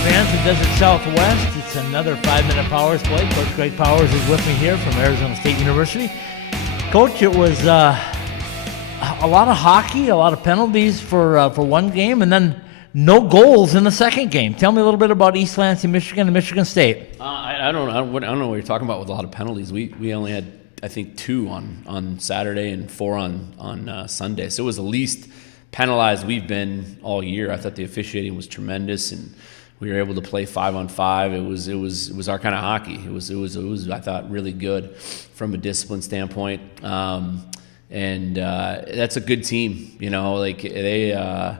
fans of Desert Southwest. It's another 5-minute Powers play. Coach Greg Powers is with me here from Arizona State University. Coach, it was a lot of hockey, a lot of penalties for one game, and then no goals in the second game. Tell me a little bit about East Lansing, Michigan, and Michigan State. I don't know what you're talking about with a lot of penalties. We only had, I think, 2 on Saturday and 4 on Sunday. So it was the least penalized we've been all year. I thought the officiating was tremendous, and we were able to play 5-on-5. It was our kind of hockey. It was I thought really good from a discipline standpoint. And that's a good team. You know, like they're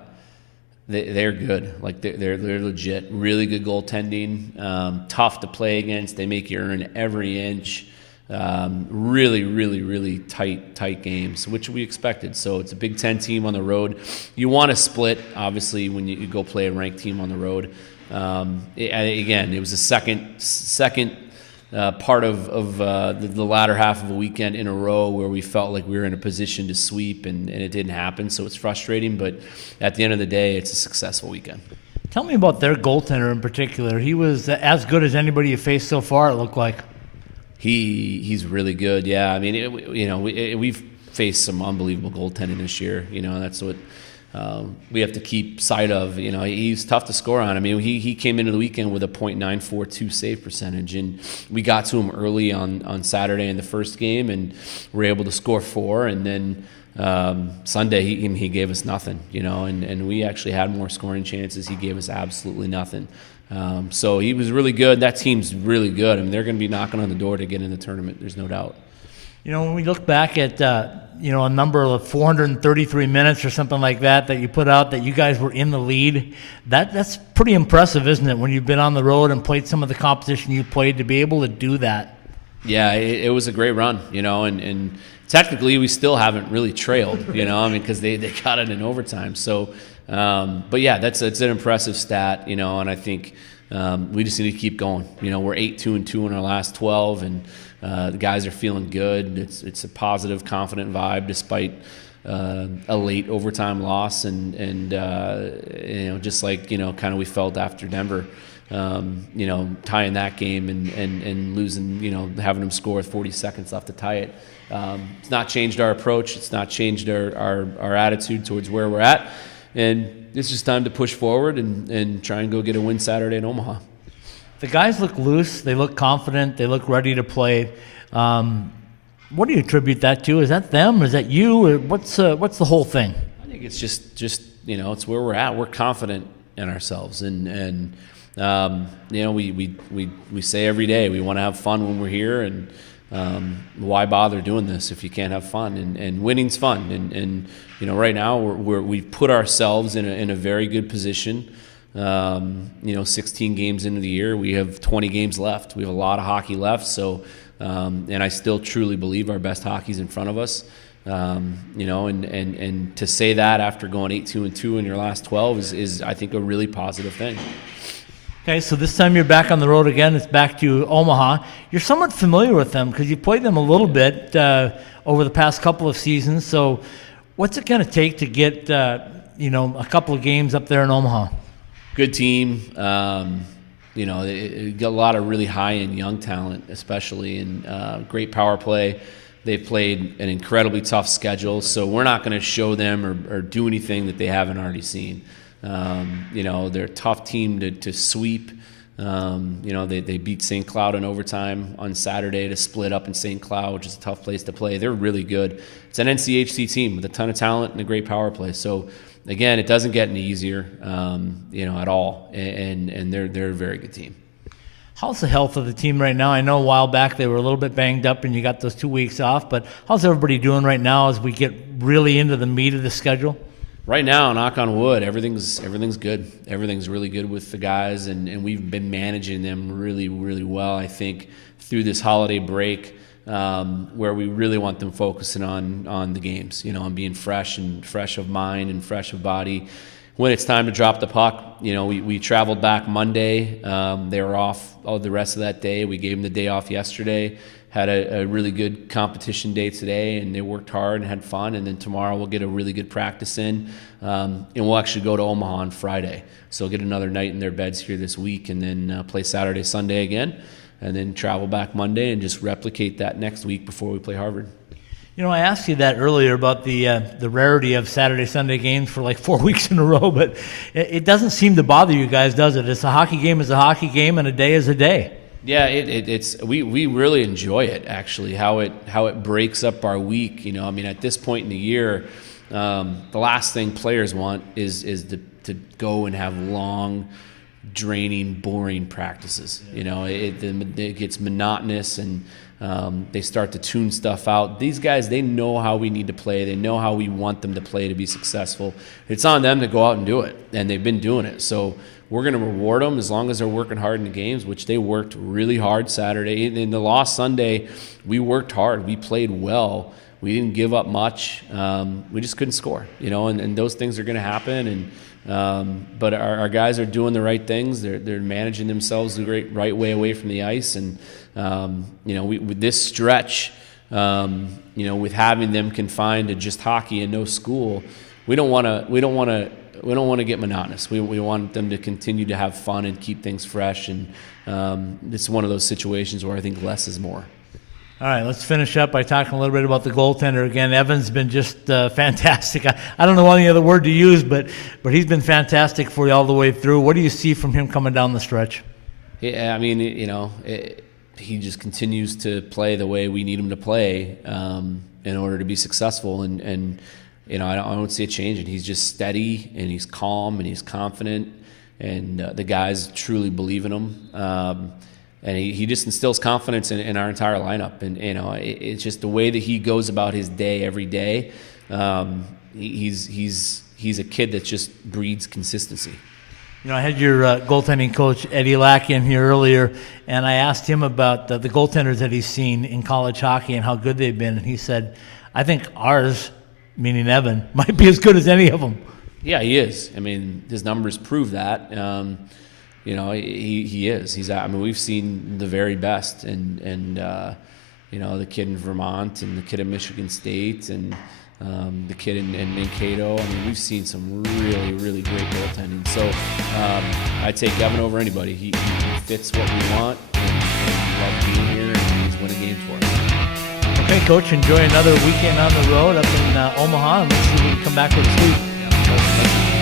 good. Like they're legit. Really good goaltending. Tough to play against. They make you earn every inch. Really tight games, which we expected. So it's a Big Ten team on the road. You want to split, obviously, when you go play a ranked team on the road. Again, it was the second part of the latter half of a weekend in a row where we felt like we were in a position to sweep, and it didn't happen. So it's frustrating, but at the end of the day, it's a successful weekend. Tell me about their goaltender in particular. He was as good as anybody you faced so far, it looked like. He's really good. Yeah, I mean, we've faced some unbelievable goaltending this year. You know, that's what we have to keep sight of. You know, he's tough to score on. I mean, he came into the weekend with a .942 save percentage, and we got to him early on Saturday in the first game, and were able to score 4. And then Sunday he gave us nothing. You know, and we actually had more scoring chances. He gave us absolutely nothing. So he was really good. That team's really good. I mean, they're going to be knocking on the door to get in the tournament. There's no doubt. You know, when we look back at, a number of 433 minutes or something like that you put out, that you guys were in the lead, that's pretty impressive, isn't it, when you've been on the road and played some of the competition you played, to be able to do that? Yeah, it was a great run, you know, and technically we still haven't really trailed, you know, I mean, because they got it in overtime. So, but yeah, it's an impressive stat, you know, and I think we just need to keep going. You know, we're 8-2-2 in our last 12, and the guys are feeling good. It's a positive, confident vibe despite a late overtime loss, and just like, kind of we felt after Denver, tying that game and losing, having them score with 40 seconds left to tie it. It's not changed our approach. It's not changed our attitude towards where we're at. And it's just time to push forward and try and go get a win Saturday in Omaha. The guys look loose. They look confident. They look ready to play. What do you attribute that to? Is that them? Is that you? Or what's the whole thing? I think it's just it's where we're at. We're confident in ourselves, and we say every day we want to have fun when we're here, and why bother doing this if you can't have fun? And winning's fun, and right now we've put ourselves in a very good position. 16 games into the year, we have 20 games left. We have a lot of hockey left, so and I still truly believe our best hockey's in front of us. And to say that after going 8-2-2 in your last 12 is I think a really positive thing. Okay, so this time you're back on the road again. It's back to Omaha. You're somewhat familiar with them because you played them a little bit over the past couple of seasons. So what's it going to take to get a couple of games up there in Omaha? Good team. They got a lot of really high-end young talent, especially, and great power play. They've played an incredibly tough schedule, so we're not going to show them or do anything that they haven't already seen. They're a tough team to sweep. They beat St. Cloud in overtime on Saturday to split up in St. Cloud, which is a tough place to play. They're really good. It's an NCHC team with a ton of talent and a great power play. So, again, it doesn't get any easier, at all. And they're a very good team. How's the health of the team right now? I know a while back they were a little bit banged up and you got those 2 weeks off, but how's everybody doing right now as we get really into the meat of the schedule? Right now, knock on wood, everything's good. Everything's really good with the guys, and we've been managing them really, really well, I think, through this holiday break, where we really want them focusing on the games, on being fresh of mind and fresh of body. When it's time to drop the puck, we traveled back Monday. They were off all the rest of that day. We gave them the day off yesterday. had a really good competition day today, and they worked hard and had fun. And then tomorrow we'll get a really good practice in, and we'll actually go to Omaha on Friday. So get another night in their beds here this week, and then play Saturday, Sunday again, and then travel back Monday and just replicate that next week before we play Harvard. You know, I asked you that earlier about the rarity of Saturday, Sunday games for like 4 weeks in a row, but it doesn't seem to bother you guys, does it? It's a hockey game is a hockey game, and a day is a day. Yeah, we really enjoy it, actually, how it breaks up our week. You know, I mean, at this point in the year, the last thing players want is to go and have long, draining, boring practices. You know, it gets monotonous, and they start to tune stuff out. These guys, they know how we need to play. They know how we want them to play to be successful. It's on them to go out and do it, and they've been doing it. So we're going to reward them as long as they're working hard in the games, which they worked really hard Saturday. In the loss Sunday, we worked hard. We played well. We didn't give up much. We just couldn't score, you know, and those things are going to happen. But our guys are doing the right things. They're managing themselves the right way away from the ice. And, you know, with this stretch, you know, with having them confined to just hockey and no school, we don't want to get monotonous. We want them to continue to have fun and keep things fresh. And it's one of those situations where I think less is more. All right, let's finish up by talking a little bit about the goaltender again. Evan's been just fantastic. I don't know any other word to use, but he's been fantastic for you all the way through. What do you see from him coming down the stretch? Yeah, I mean, you know, he just continues to play the way we need him to play in order to be successful. And you know, I don't see it changing. He's just steady, and he's calm, and he's confident, and the guys truly believe in him. And he just instills confidence in our entire lineup. And, you know, it's just the way that he goes about his day every day. He's a kid that just breeds consistency. You know, I had your goaltending coach, Eddie Lackey, in here earlier, and I asked him about the goaltenders that he's seen in college hockey and how good they've been. And he said, I think ours, meaning Evan, might be as good as any of them. Yeah, he is. I mean, his numbers prove that. You know, he is. I mean, we've seen the very best, and you know, the kid in Vermont and the kid at Michigan State and the kid in Mankato. I mean, we've seen some really, really great goaltending. So I'd take Evan over anybody. He fits what we want, and we love being here, and he's winning games for us. Okay, Coach, enjoy another weekend on the road up in Omaha, and let's see if we can come back with a sweep. Yeah, thank you.